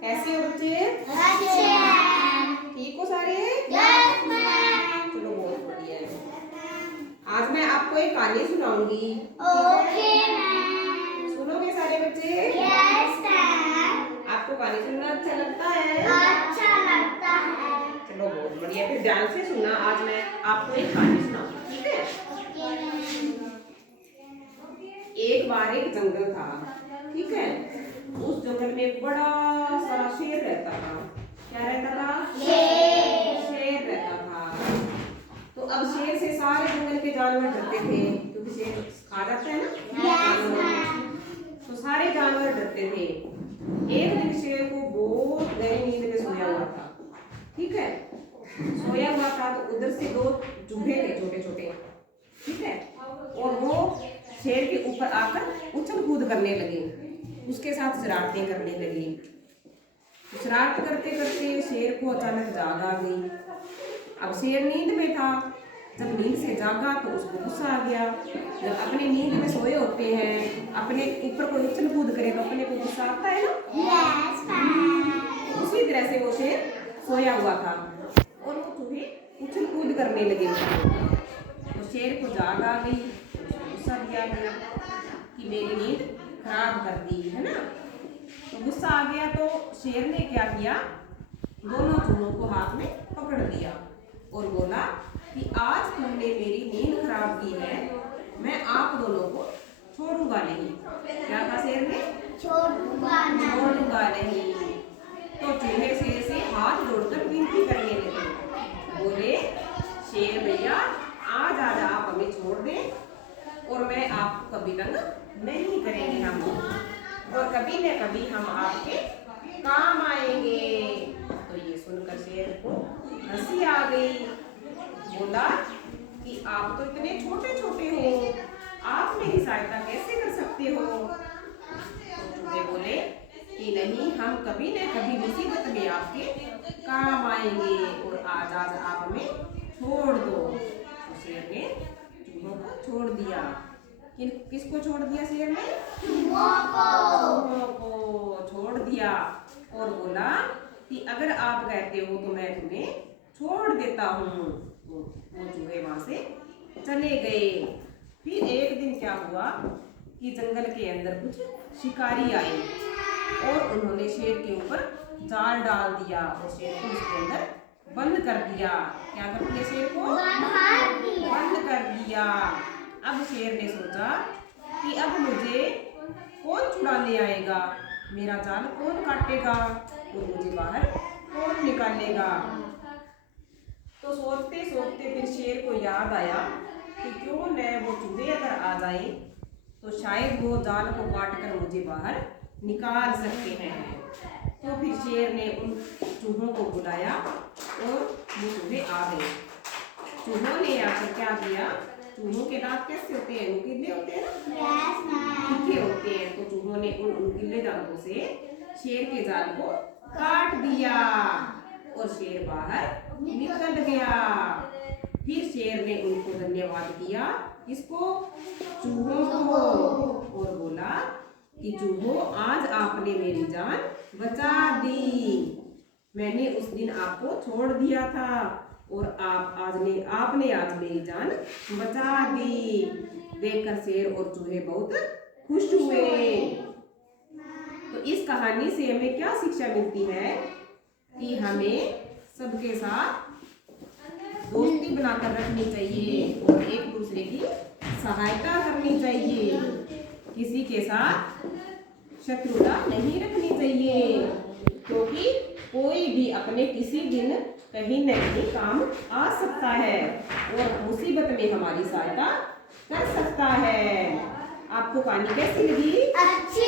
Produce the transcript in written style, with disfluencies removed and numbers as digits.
कैसे हो बच्चे? अच्छे हैं। ठीक हो सारे? Yes ma'am. चलो बहुत बढ़िया है। आज मैं आपको एक कहानी सुनाऊंगी। Okay ma'am. सुनोगे सारे बच्चे? Yes ma'am. आपको कहानी सुनना अच्छा लगता है? अच्छा लगता है। चलो बहुत बढ़िया, फिर ध्यान से सुनना। आज मैं आपको एक कहानी सुनाऊंगी, ठीक है? Okay ma'am. एक बार एक जंगल था, ठीक है? उस जंगल में एक बड़ा सारा शेर रहता था। क्या रहता था? शेर रहता था। तो अब शेर से सारे जंगल के जानवर डरते थे, क्योंकि शेर खा जाता है ना जानवर। तो सारे जानवर डरते थे। एक दिन शेर को बहुत गहरी नींद में सोया हुआ था, ठीक है? सोया हुआ था तो उधर से दो चूहे थे छोटे छोटे, ठीक है? और वो शेर के ऊपर आकर उछल कूद करने लगे, उसके साथ शरारतें करने लगी। शरारत करते करते शेर को अचानक जाग आ गई। अब शेर नींद में था। जब नींद से जागा तो उसको गुस्सा आ गया। जब अपने नींद में सोए होते हैं, अपने ऊपर कोई उछल कूद करे तो अपने को गुस्सा आता है ना? Yes ma'am. उसी तरह से वो शेर सोया हुआ था और वो चूहे उछल कूद करने लगे। तो शेर को जाग आ गई, उसको गुस्सा भी आ गया कि मेरी नींद खराब कर दी है ना। तो गुस्सा आ गया तो शेर ने क्या किया, दोनों चूहों को हाथ में पकड़ लिया और बोला कि आज तुमने मेरी नींद खराब की है, मैं आप दोनों को छोड़ूंगा नहीं। क्या कहा शेर ने? छोड़ूंगा नहीं। तो चूहे शेर से हाथ जोड़कर विनती करने लगे, बोले शेर भैया आज आप हमें छोड़ दें और मैं आपको कभी तंग नहीं करेंगे हम, और कभी न कभी हम आपके काम आएंगे। तो ये सुनकर शेर को हंसी आ गई। बोला कि आप तो इतने छोटे छोटे हो, आप मेरी सहायता कैसे कर सकते हो? तो चूहे बोले कि नहीं, हम कभी न कभी मुसीबत में आपके काम आएंगे और आज आप हमें छोड़ दो। तो शेर ने चूहों को छोड़ दिया। किसको छोड़ दिया शेर ने? चूहों को छोड़ दिया और बोला कि अगर आप कहते हो तो मैं तुम्हें छोड़ देता हूँ। वो चूहे वहां से चले गए। फिर एक दिन क्या हुआ कि जंगल के अंदर कुछ शिकारी आए और उन्होंने शेर के ऊपर जाल डाल दिया और शेर को उसके अंदर बंद कर दिया। क्या कर दिया? शेर को बंद कर दिया। अब शेर ने सोचा कि अब मुझे कौन छुड़ाने आएगा, मेरा जाल कौन काटेगा और मुझे बाहर कौन निकालेगा। तो सोचते सोचते फिर शेर को याद आया कि क्यों न वो चूहे अगर आ जाए तो शायद वो जाल को काट कर मुझे बाहर निकाल सकते हैं। तो फिर शेर ने उन चूहों को बुलाया और वो चूहे आ गए। चूहों ने आकर क्या किया, चूहों के दांत कैसे होते हैं? नुकीले होते हैं ना, तीखे होते हैं। तो चूहों ने उन नुकीले दांतों से शेर के जाल को काट दिया और शेर बाहर निकल गया। फिर शेर ने उनको धन्यवाद किया, किसको? चूहों को, और बोला कि चूहों आज आपने मेरी जान बचा दी। मैंने उस दिन आपको छोड़ दिया था और आपने आज मेरी जान बचा दी। देखकर शेर और चूहे बहुत खुश हुए। तो इस कहानी से हमें क्या शिक्षा मिलती है कि हमें सबके साथ दोस्ती बनाकर रखनी चाहिए और एक दूसरे की सहायता करनी चाहिए। किसी के साथ शत्रुता नहीं रखनी चाहिए, क्योंकि कोई भी अपने किसी दिन कहीं न कहीं काम आ सकता है और मुसीबत में हमारी सहायता कर सकता है। आपको कहानी कैसी लगी? अच्छी